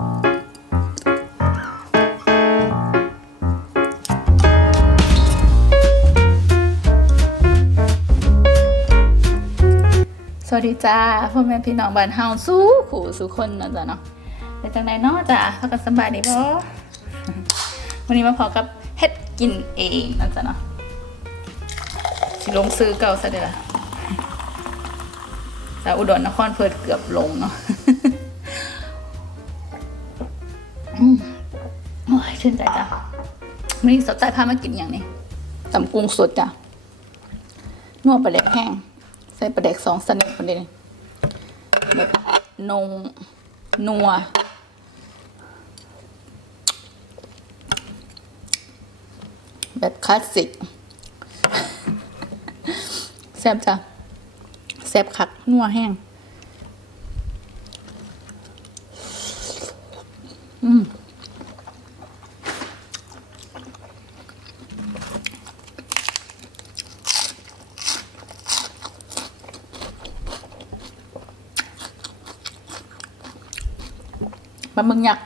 สวัสดีจ้าพ่อแม่พี่น้องบ้านเฮาสู้ขู่สู้คนนะจ๊ะเนาะเป็นจังไดเนาะจ้าพักกันสบายดีบ่วันนี้มาพอกับเฮ็ดกินเองนะจ๊ะเนาะสิลงซื้อเก่าซะเด้อล่ะแต่อุดรนครเพิ่นเกือบลงเนาะ โอ้ยชื่นใจจ้ะวันนี้สดใต้พามากินอย่างนี้ตำกุ้งสดจ้ะนวดปลาแดกแห้ง ใส่ปลาแดกสองสนิทคนเดียวนี่แบบนงนัวแบบคลาสสิกแซ่บจ้ะแซ่บคัก นัวแห้ง อืม มึกยักษ์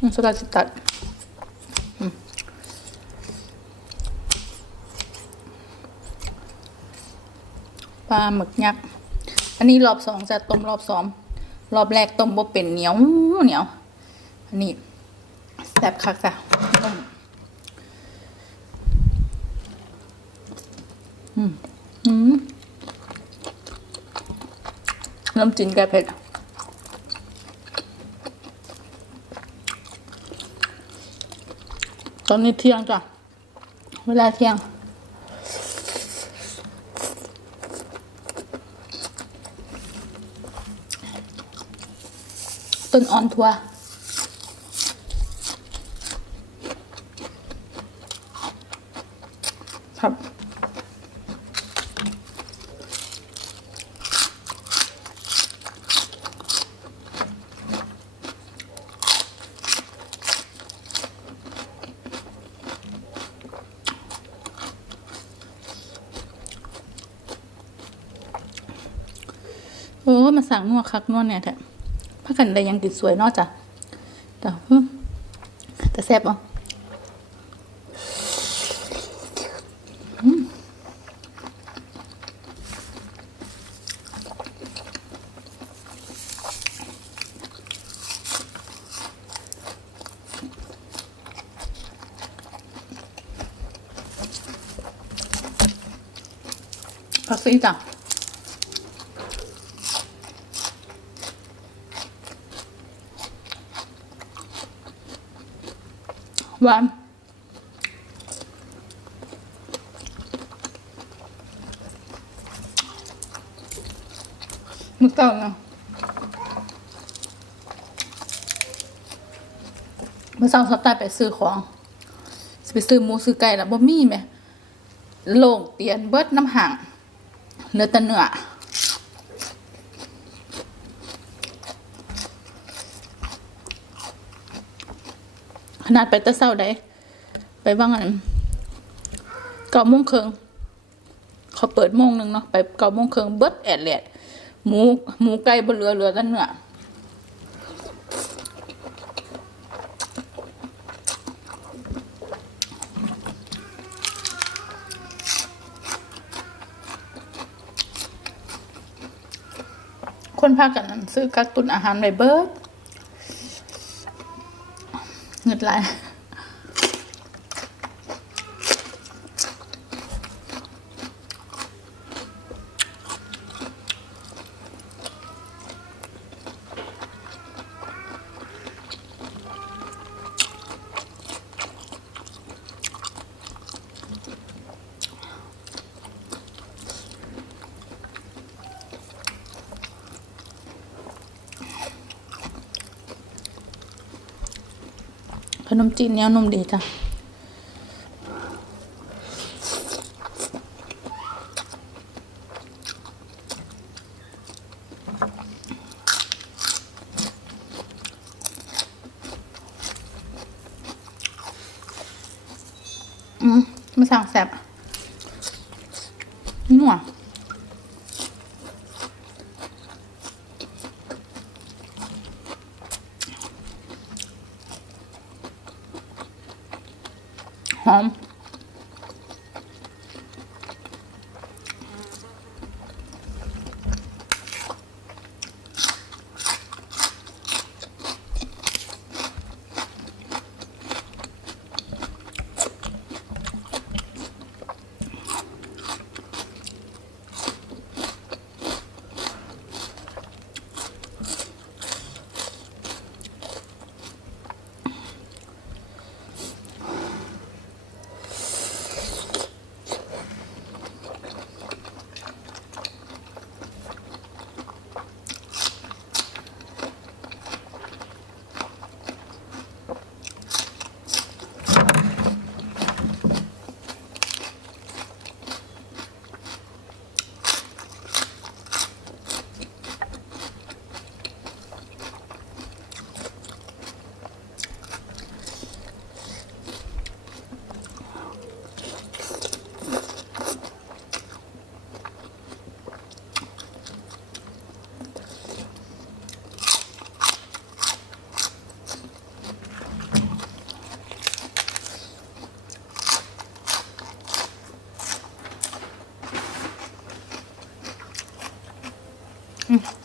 อืมสุดาสิตัดปลาหมึกยักษ์ อันนี้รอบสองจะต้มรอบสอง รอบแรกต้มบ่เป็นเหนียวเหนียว อันนี้แซ่บคักจ้ะต้มอืมอืมน้ำจิ้มแกเผ็ด อนนี้เที่ยงจ้ะ เวลาเที่ยง ต้นอ่อนทัวครับ สั่งนัวคักนัวเนี่ยแท้พักกันได้ยังติดสวยนอกจ้ะแต่แต่แซ่บอะอืมผักซีจ้ะ หวานมึกเต่าเนาะเมื่อเช้าสตาร์ไปซื้อของไปซื้อหมูซื้อไก่แล้วบ่มีไหมโล่งเตียนเบิดน้ำห่างเหลือต่เนื้อ ขนาดไปต่เช้าได้ไปว่างอันเก้าโมงครึ่งเขาเปิดโมงหนึ่งเนาะไปเก้าโมงครึ่งเบิดแอดแลดหมูหมูไก่บ่เหลือเหลือแต่เนื้อคนพากันนั้นซื้อกักตุนอาหารไว้เบิด เงิ นมจีนเนียนมดีจ้ะอืมมาสั่งแซ่บนัว ห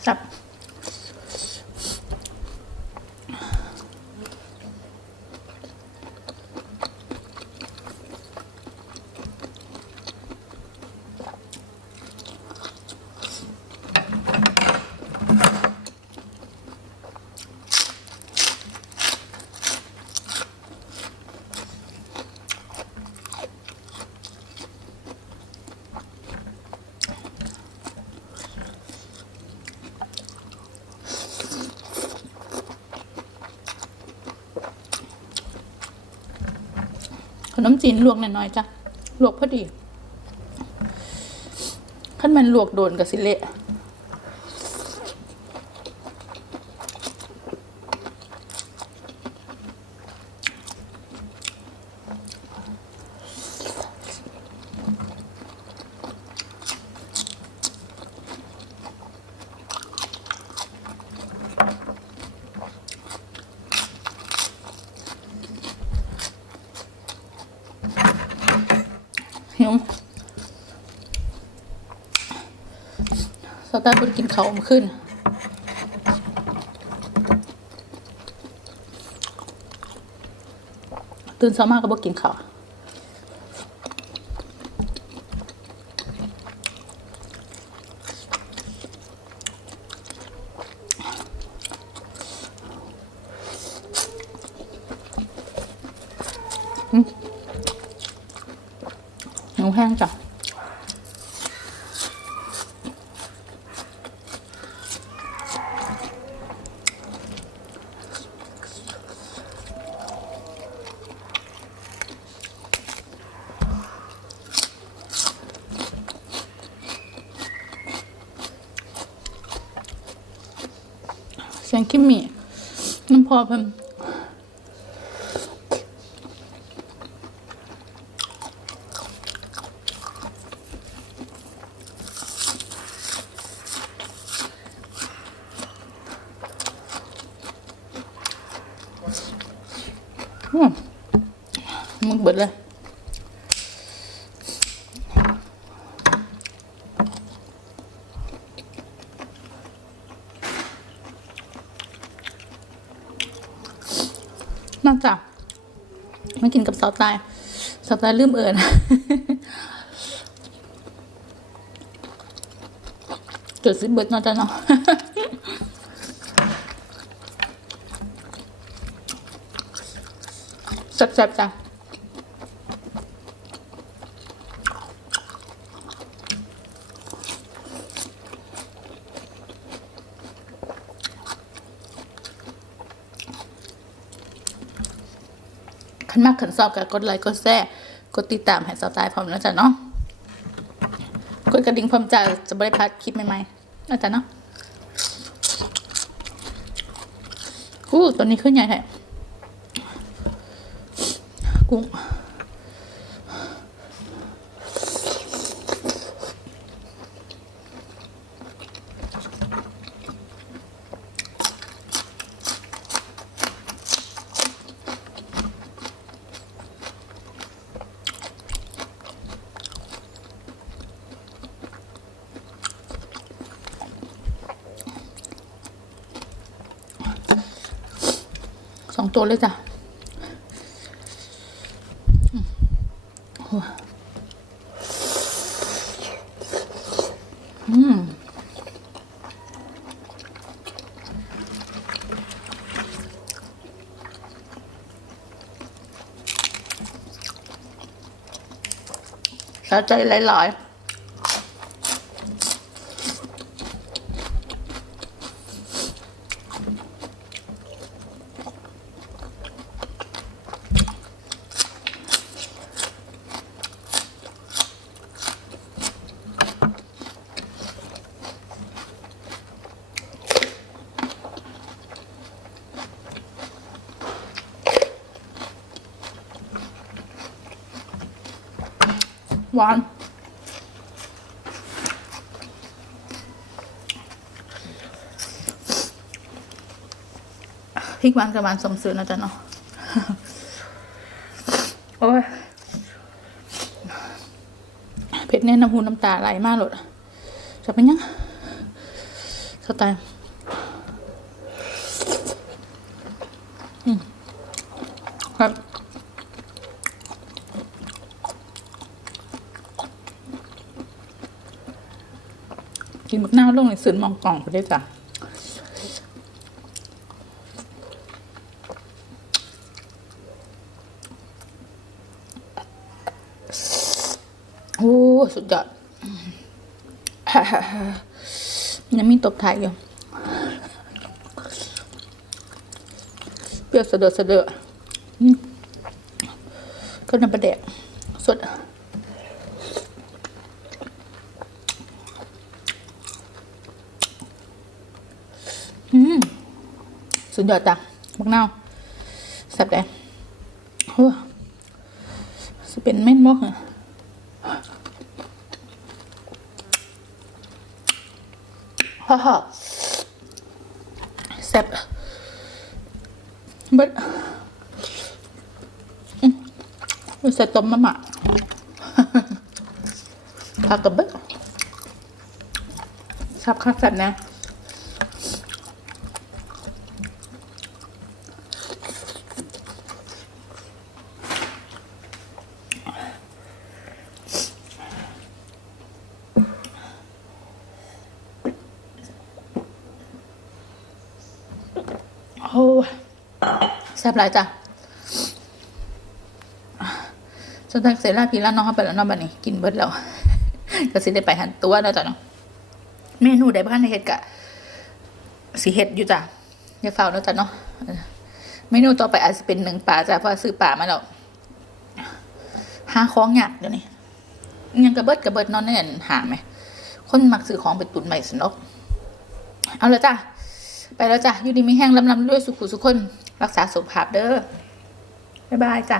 สับ ข นมจีนลวกน้อยๆจ้ะลวกพอดีขั้นมันลวกโดนกับสิเละหิว สตาร์ทบนกินเขาวมขึ้น ตื่นเช้ามากก็บอกกินเขาหนูแห้งจ้ะ เสียงคิมมี่น้ำพอเพิ่มอืมมึงเบิดเลย นอกจากมากินกับสาวตายสาวตายลืมเอิญจุดสิบเบิร์ดนอกจากเนาะแซ่บๆจ้ะ นมากขันสอบกับกดไลค์กดแชร์กดติดตามให้สาวตายพร้อมแล้วจ้ะเนาะกดกระดิ่งพร้อมจะจะไม่ได้พลาดคลิปใหม่ๆนะจ๊ะเนาะอู้ตัวนี้ขึ้นใหญ่แท้กุ้ง องตัวเลยจ้ะอืมโอ้อืมสะใจหลาย ๆ หวานพริกหวานกับหวานสมสื่อนะจ๊ะเนาะโอ้ยเผ็ดแน่น้ำหูน้ำตาไหลมากเลยจะเป็นยังสไตล์อืมครับ บักหน้าลงในสื่นมองกล่องไปได้จ้ะโอ้สุดยอดยังมีตบท้ายอยู่เปรี้ยวเสดอเสดออืมก็น้ำปลาแดกสดอืม สุดยอดจ้ะบักนาวแซ่บแดงโอ้สิเป็นเม่นมกเหรอฮ่าฮ่าแซ่บเบิดอืมใส่ต้มมะม่าผักกับเบิดชับคักแซ่บนะ อ้แซ่บหลายจ้ะจนทักเสร็จแล้วพี่แล้วน้องเขาไปแล้วน้องบันนี้กินเบิดแล้วก็สิได้ไปหันตัวแล้วจ้ะเนาะเมนูได้บ้านในเฮ็ดกะสีเฮ็ดอยู่จ้ะอย่าเฝ้าแล้วจ้ะเนาะเมนูต่อไปอาจจะเป็นหนึ่งปลาจ้ะเพราะซื้อปลามาแล้วหาของยากเดี๋ยวนี้ยังกระเบิดกระเบิดนอนเนี่ยหาไหมคนมักซื้อของไปตุนใหม่สนกเอาเลยจ้ะ ไปแล้วจ้ะอยู่ดีมีแห้งลำลำด้วยสุขุสุขคน รักษาสุขภาพเด้อบ๊ายบายจ้ะ